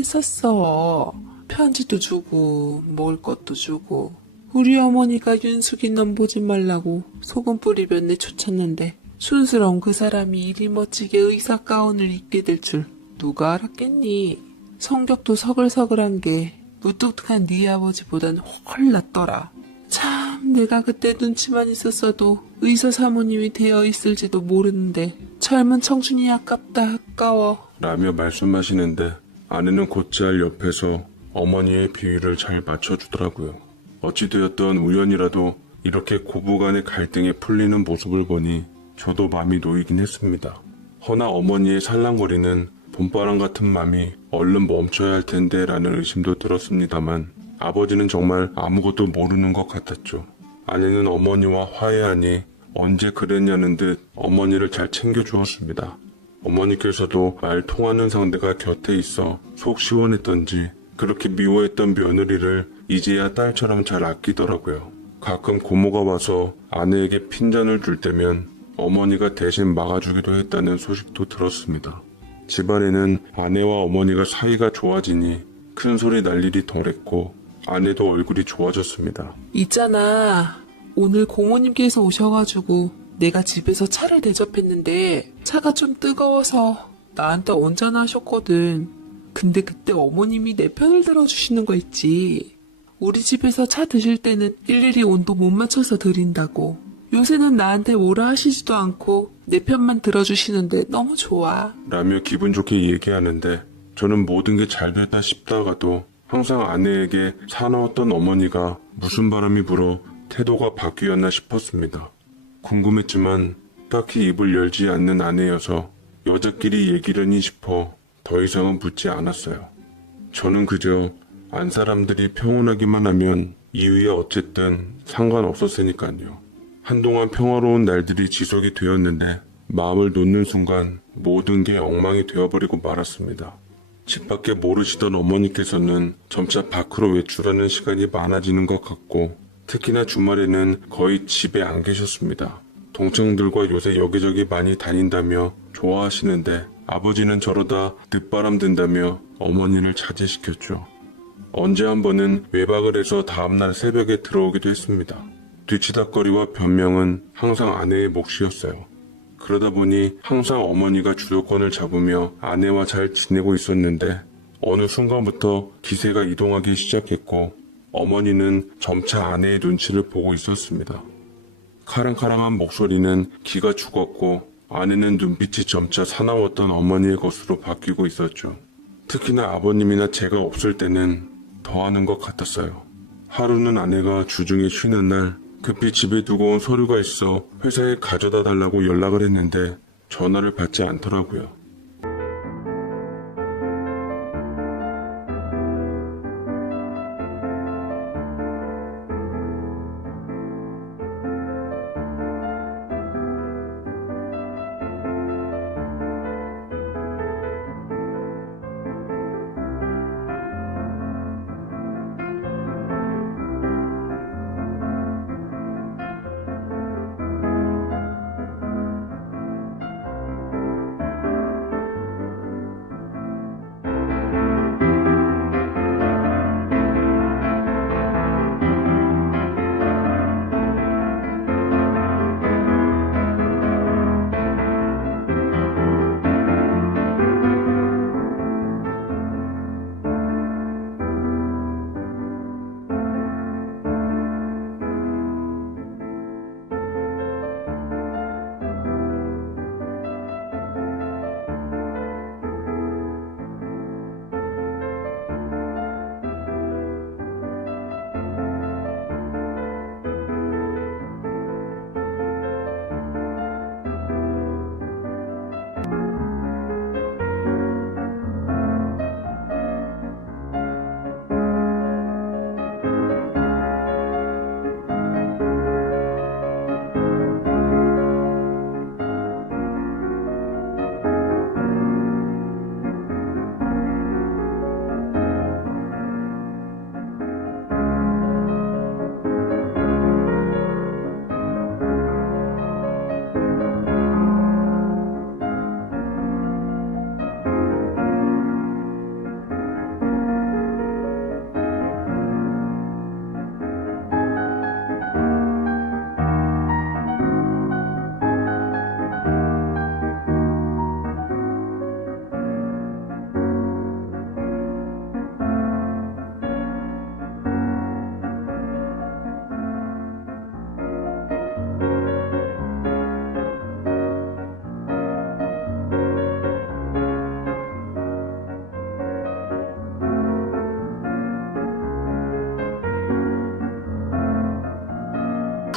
짝사랑했었어. 편지도 주고 먹을 것도 주고 우리 어머니가 윤숙이 넌 보지 말라고 소금 뿌리며 내쫓았는데 촌스러운 그 사람이 이리 멋지게 의사 가운을 입게 될 줄 누가 알았겠니? 성격도 서글서글한 게 무뚝뚝한 네 아버지보단 훨 낫더라. 참 내가 그때 눈치만 있었어도 의사 사모님이 되어 있을지도 모르는데 젊은 청춘이 아깝다 아까워. 라며 말씀하시는데 아내는 곧잘 옆에서 어머니의 비위를 잘 맞춰주더라고요. 어찌되었던 우연이라도 이렇게 고부간의 갈등이 풀리는 모습을 보니 저도 마음이 놓이긴 했습니다. 허나 어머니의 살랑거리는 봄바람 같은 맘이 얼른 멈춰야 할 텐데 라는 의심도 들었습니다만 아버지는 정말 아무것도 모르는 것 같았죠. 아내는 어머니와 화해하니 언제 그랬냐는 듯 어머니를 잘 챙겨주었습니다. 어머니께서도 말 통하는 상대가 곁에 있어 속 시원했던지 그렇게 미워했던 며느리를 이제야 딸처럼 잘 아끼더라고요. 가끔 고모가 와서 아내에게 핀잔을 줄 때면 어머니가 대신 막아주기도 했다는 소식도 들었습니다. 집안에는 아내와 어머니가 사이가 좋아지니 큰 소리 날 일이 덜했고 아내도 얼굴이 좋아졌습니다. 있잖아. 오늘 고모님께서 오셔가지고 내가 집에서 차를 대접했는데 차가 좀 뜨거워서 나한테 온잔하셨거든. 근데 그때 어머님이 내 편을 들어주시는 거 있지. 우리 집에서 차 드실 때는 일일이 온도 못 맞춰서 드린다고. 요새는 나한테 뭐라 하시지도 않고 내 편만 들어주시는데 너무 좋아. 라며 기분 좋게 얘기하는데 저는 모든 게 잘 됐다 싶다가도 항상 아내에게 사나웠던 어머니가 무슨 바람이 불어 태도가 바뀌었나 싶었습니다. 궁금했지만 딱히 입을 열지 않는 아내여서 여자끼리 얘기려니 싶어 더 이상은 묻지 않았어요. 저는 그저 안 사람들이 평온하기만 하면 이유야 어쨌든 상관없었으니까요. 한동안 평화로운 날들이 지속이 되었는데 마음을 놓는 순간 모든 게 엉망이 되어버리고 말았습니다. 집 밖에 모르시던 어머니께서는 점차 밖으로 외출하는 시간이 많아지는 것 같고 특히나 주말에는 거의 집에 안 계셨습니다. 동창들과 요새 여기저기 많이 다닌다며 좋아하시는데 아버지는 저러다 늦바람 든다며 어머니를 자제시켰죠. 언제 한 번은 외박을 해서 다음날 새벽에 들어오기도 했습니다. 뒤치다거리와 변명은 항상 아내의 몫이었어요. 그러다 보니 항상 어머니가 주도권을 잡으며 아내와 잘 지내고 있었는데 어느 순간부터 기세가 이동하기 시작했고 어머니는 점차 아내의 눈치를 보고 있었습니다. 카랑카랑한 목소리는 기가 죽었고 아내는 눈빛이 점차 사나웠던 어머니의 것으로 바뀌고 있었죠. 특히나 아버님이나 제가 없을 때는 더하는 것 같았어요. 하루는 아내가 주중에 쉬는 날 급히 집에 두고 온 서류가 있어 회사에 가져다 달라고 연락을 했는데 전화를 받지 않더라고요.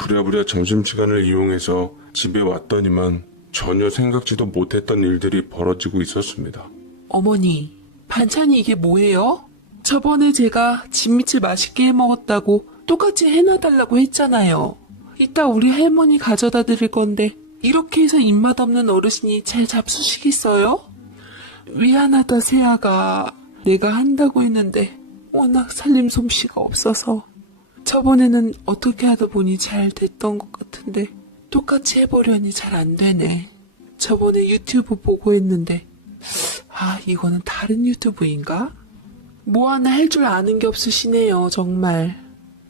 부랴부랴 점심시간을 이용해서 집에 왔더니만 전혀 생각지도 못했던 일들이 벌어지고 있었습니다. 어머니, 반찬이 이게 뭐예요? 저번에 제가 진미채 맛있게 해 먹었다고 똑같이 해놔달라고 했잖아요. 이따 우리 할머니 가져다 드릴 건데 이렇게 해서 입맛 없는 어르신이 잘 잡수시겠어요? 미안하다 세아가. 내가 한다고 했는데 워낙 살림 솜씨가 없어서 저번에는 어떻게 하다 보니 잘 됐던 것 같은데 똑같이 해보려니 잘 안 되네. 저번에 유튜브 보고 했는데 이거는 다른 유튜브인가? 뭐 하나 할 줄 아는 게 없으시네요, 정말.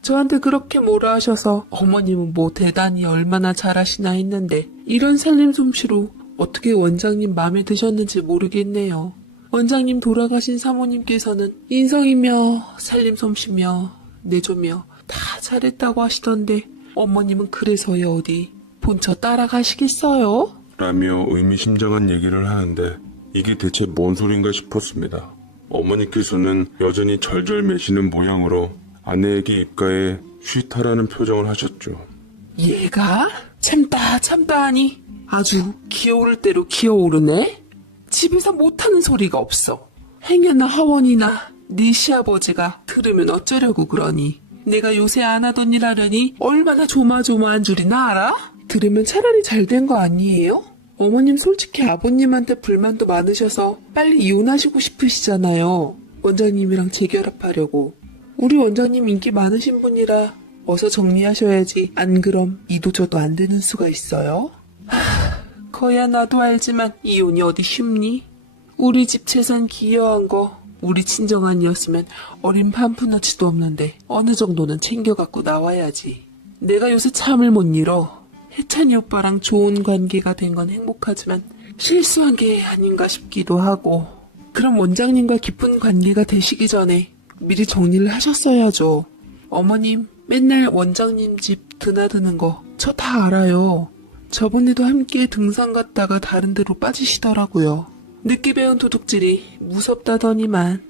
저한테 그렇게 뭐라 하셔서 어머님은 뭐 대단히 얼마나 잘하시나 했는데 이런 살림 솜씨로 어떻게 원장님 마음에 드셨는지 모르겠네요. 원장님 돌아가신 사모님께서는 인성이며 살림 솜씨며 내조며 다 잘했다고 하시던데 어머님은 그래서야 어디 본처 따라가시겠어요? 라며 의미심장한 얘기를 하는데 이게 대체 뭔 소린가 싶었습니다. 어머니께서는 여전히 절절매시는 모양으로 아내에게 입가에 휘타라는 표정을 하셨죠. 얘가 참다 하니 아주 기어오를 대로 기어오르네. 집에서 못하는 소리가 없어. 행여나 하원이나 네 시아버지가 들으면 어쩌려고 그러니. 내가 요새 안 하던 일 하려니 얼마나 조마조마한 줄이나 알아? 들으면 차라리 잘 된 거 아니에요? 어머님 솔직히 아버님한테 불만도 많으셔서 빨리 이혼하시고 싶으시잖아요. 원장님이랑 재결합하려고. 우리 원장님 인기 많으신 분이라 어서 정리하셔야지. 안 그럼 이도저도 안 되는 수가 있어요. 거야 나도 알지만 이혼이 어디 쉽니? 우리 집 재산 기여한 거 우리 친정아니었으면 어린 판푼아치도 없는데 어느 정도는 챙겨갖고 나와야지. 내가 요새 참을 못 잃어. 혜찬이 오빠랑 좋은 관계가 된 건 행복하지만 실수한 게 아닌가 싶기도 하고. 그럼 원장님과 깊은 관계가 되시기 전에 미리 정리를 하셨어야죠. 어머님 맨날 원장님 집 드나드는 거 저 다 알아요. 저번에도 함께 등산 갔다가 다른 데로 빠지시더라고요. 늦게 배운 도둑질이 무섭다더니만.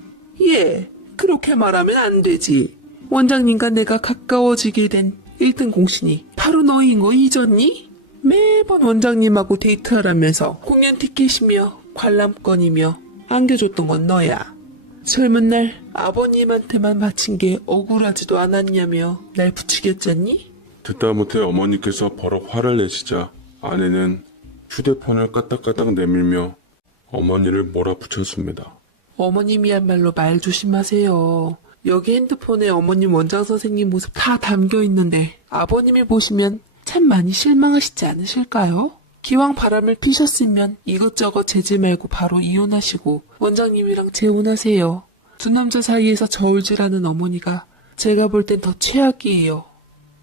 예, 그렇게 말하면 안 되지. 원장님과 내가 가까워지게 된 1등 공신이 바로 너인 거 잊었니? 매번 원장님하고 데이트하라면서 공연 티켓이며 관람권이며 안겨줬던 건 너야. 젊은 날 아버님한테만 바친 게 억울하지도 않았냐며 날 부추겼잖니? 듣다 못해 어머니께서 버럭 화를 내시자 아내는 휴대폰을 까딱까딱 내밀며 어머니를 몰아붙였습니다. 어머님이야말로 말 조심하세요. 여기 핸드폰에 어머님 원장 선생님 모습 다 담겨 있는데 아버님이 보시면 참 많이 실망하시지 않으실까요? 기왕 바람을 피셨으면 이것저것 재지 말고 바로 이혼하시고 원장님이랑 재혼하세요. 두 남자 사이에서 저울질하는 어머니가 제가 볼 땐 더 최악이에요.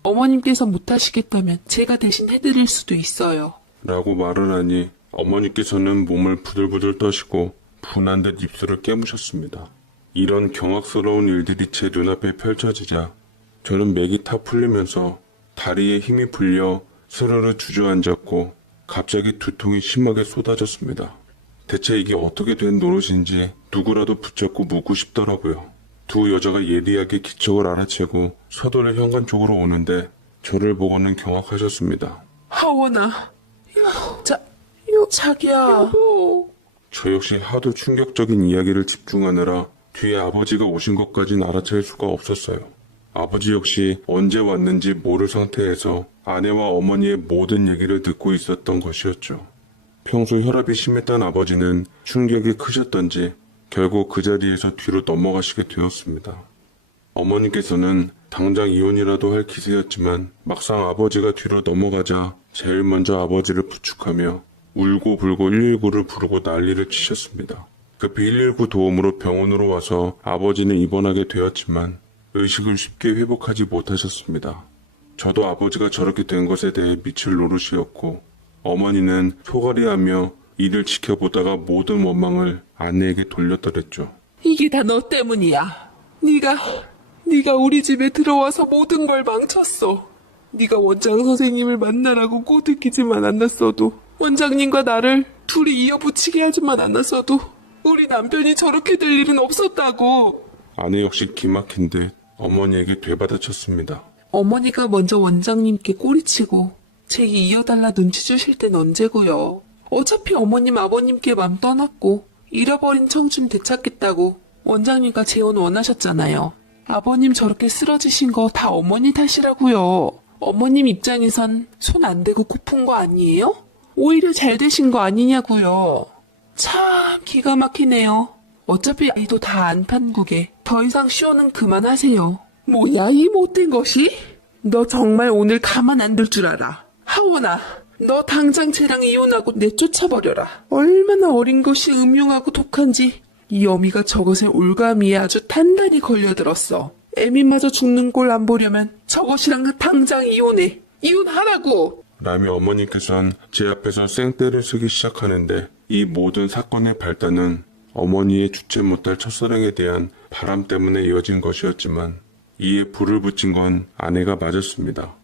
어머님께서 못하시겠다면 제가 대신 해드릴 수도 있어요. 라고 말을 하니 어머니께서는 몸을 부들부들 떠시고 분한 듯 입술을 깨무셨습니다. 이런 경악스러운 일들이 제 눈앞에 펼쳐지자 저는 맥이 타 풀리면서 다리에 힘이 풀려 스르르 주저앉았고 갑자기 두통이 심하게 쏟아졌습니다. 대체 이게 어떻게 된 노릇인지 누구라도 붙잡고 묻고 싶더라고요. 두 여자가 예리하게 기척을 알아채고 서둘러 현관 쪽으로 오는데 저를 보고는 경악하셨습니다. 하원아, 자기야. 저 역시 하도 충격적인 이야기를 집중하느라 뒤에 아버지가 오신 것까진 알아챌 수가 없었어요. 아버지 역시 언제 왔는지 모를 상태에서 아내와 어머니의 모든 얘기를 듣고 있었던 것이었죠. 평소 혈압이 심했던 아버지는 충격이 크셨던지 결국 그 자리에서 뒤로 넘어가시게 되었습니다. 어머니께서는 당장 이혼이라도 할 기세였지만 막상 아버지가 뒤로 넘어가자 제일 먼저 아버지를 부축하며 울고불고 119를 부르고 난리를 치셨습니다. 급히 119 도움으로 병원으로 와서 아버지는 입원하게 되었지만 의식을 쉽게 회복하지 못하셨습니다. 저도 아버지가 저렇게 된 것에 대해 미칠 노릇이었고 어머니는 토가리하며 이를 지켜보다가 모든 원망을 아내에게 돌렸더랬죠. 이게 다 너 때문이야. 네가 우리 집에 들어와서 모든 걸 망쳤어. 네가 원장 선생님을 만나라고 꼬드기지만 않았어도 원장님과 나를 둘이 이어붙이게 하지만 않았어도 우리 남편이 저렇게 될 일은 없었다고. 아내 역시 기막힌 듯 어머니에게 되받아쳤습니다. 어머니가 먼저 원장님께 꼬리치고 제기 이어달라 눈치 주실 땐 언제고요. 어차피 어머님 아버님께 맘 떠났고 잃어버린 청춘 되찾겠다고 원장님과 재혼 원하셨잖아요. 아버님 저렇게 쓰러지신 거 다 어머니 탓이라고요. 어머님 입장에선 손 안 대고 코 푼 거 아니에요? 오히려 잘 되신 거 아니냐고요. 참 기가 막히네요. 어차피 아이도 다 안 판국에 더 이상 시호는 그만하세요. 뭐야 이 못된 것이? 너 정말 오늘 가만 안 둘 줄 알아. 하원아, 너 당장 쟤랑 이혼하고 내쫓아버려라. 얼마나 어린 것이 음흉하고 독한지 이 어미가 저것에 올가미에 아주 단단히 걸려들었어. 애미마저 죽는 꼴 안 보려면 저것이랑 당장 이혼해. 이혼하라고! 라며 어머니께서는 제 앞에서 생떼를 쓰기 시작하는데 이 모든 사건의 발단은 어머니의 주체 못할 첫사랑에 대한 바람 때문에 이어진 것이었지만 이에 불을 붙인 건 아내가 맞았습니다.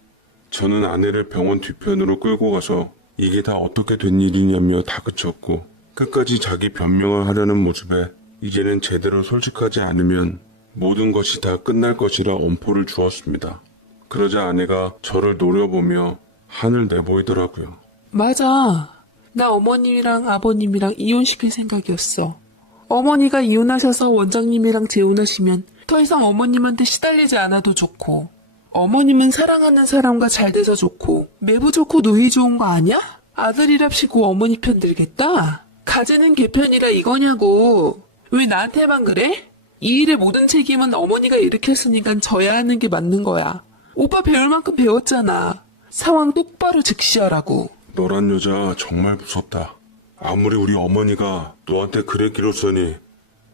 저는 아내를 병원 뒤편으로 끌고 가서 이게 다 어떻게 된 일이냐며 다그쳤고 끝까지 자기 변명을 하려는 모습에 이제는 제대로 솔직하지 않으면 모든 것이 다 끝날 것이라 엄포를 주었습니다. 그러자 아내가 저를 노려보며 한을 내보이더라고요. 맞아. 나 어머님이랑 아버님이랑 이혼시킬 생각이었어. 어머니가 이혼하셔서 원장님이랑 재혼하시면 더 이상 어머님한테 시달리지 않아도 좋고 어머님은 사랑하는 사람과 잘 돼서 좋고 매부 좋고 노이 좋은 거 아니야? 아들이랍시고 어머니 편 들겠다? 가지는 개편이라 이거냐고. 왜 나한테만 그래? 이 일의 모든 책임은 어머니가 일으켰으니까 져야 하는 게 맞는 거야. 오빠 배울 만큼 배웠잖아. 상황 똑바로 직시하라고. 너란 여자 정말 무섭다. 아무리 우리 어머니가 너한테 그랬기로써니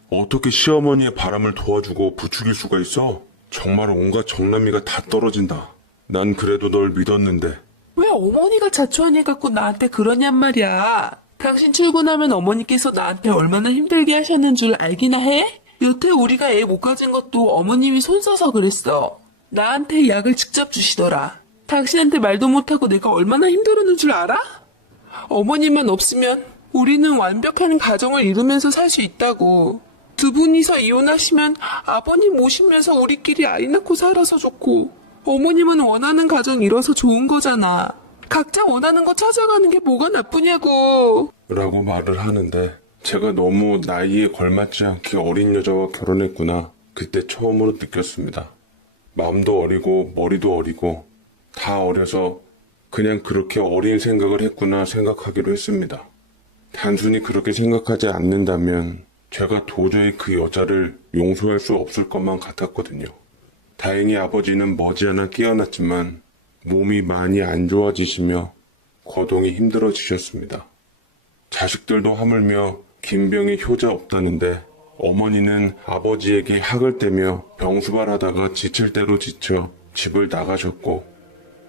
어떻게 시어머니의 바람을 도와주고 부추길 수가 있어? 정말 온갖 정남이가 다 떨어진다. 난 그래도 널 믿었는데. 왜 어머니가 자초하니 갖고 나한테 그러냔 말이야. 당신 출근하면 어머니께서 나한테 얼마나 힘들게 하셨는 줄 알기나 해? 여태 우리가 애 못 가진 것도 어머님이 손 써서 그랬어. 나한테 약을 직접 주시더라. 당신한테 말도 못하고 내가 얼마나 힘들었는 줄 알아? 어머님만 없으면 우리는 완벽한 가정을 이루면서 살 수 있다고. 두 분이서 이혼하시면 아버님 모시면서 우리끼리 아이 낳고 살아서 좋고 어머님은 원하는 가정 이뤄서 좋은 거잖아. 각자 원하는 거 찾아가는 게 뭐가 나쁘냐고. 라고 말을 하는데 제가 너무 나이에 걸맞지 않게 어린 여자와 결혼했구나. 그때 처음으로 느꼈습니다. 마음도 어리고 머리도 어리고 다 어려서 그냥 그렇게 어린 생각을 했구나 생각하기로 했습니다. 단순히 그렇게 생각하지 않는다면 제가 도저히 그 여자를 용서할 수 없을 것만 같았거든요. 다행히 아버지는 머지않아 깨어났지만 몸이 많이 안 좋아지시며 거동이 힘들어지셨습니다. 자식들도 하물며 김병이 효자 없다는데 어머니는 아버지에게 학을 떼며 병수발하다가 지칠 대로 지쳐 집을 나가셨고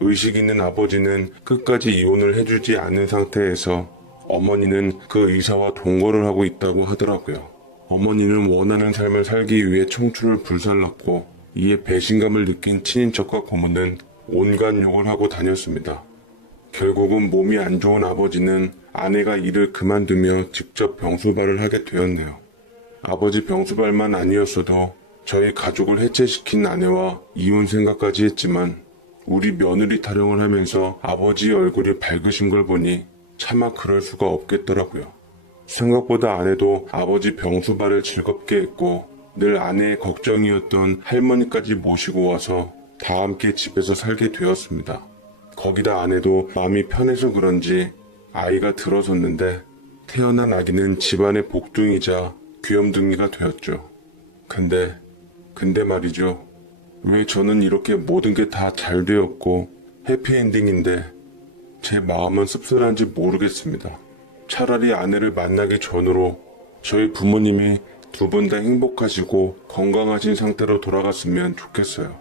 의식 있는 아버지는 끝까지 이혼을 해주지 않은 상태에서 어머니는 그 의사와 동거를 하고 있다고 하더라고요. 어머니는 원하는 삶을 살기 위해 청춘을 불살랐고 이에 배신감을 느낀 친인척과 고모는 온갖 욕을 하고 다녔습니다. 결국은 몸이 안 좋은 아버지는 아내가 일을 그만두며 직접 병수발을 하게 되었네요. 아버지 병수발만 아니었어도 저희 가족을 해체시킨 아내와 이혼 생각까지 했지만 우리 며느리 타령을 하면서 아버지 얼굴이 밝으신 걸 보니 차마 그럴 수가 없겠더라고요. 생각보다 아내도 아버지 병수발을 즐겁게 했고 늘 아내의 걱정이었던 할머니까지 모시고 와서 다 함께 집에서 살게 되었습니다. 거기다 아내도 마음이 편해서 그런지 아이가 들어섰는데 태어난 아기는 집안의 복둥이자 귀염둥이가 되었죠. 근데 말이죠. 왜 저는 이렇게 모든 게 다 잘 되었고 해피엔딩인데 제 마음은 씁쓸한지 모르겠습니다. 차라리 아내를 만나기 전으로 저희 부모님이 두 분 다 행복하시고 건강하신 상태로 돌아갔으면 좋겠어요.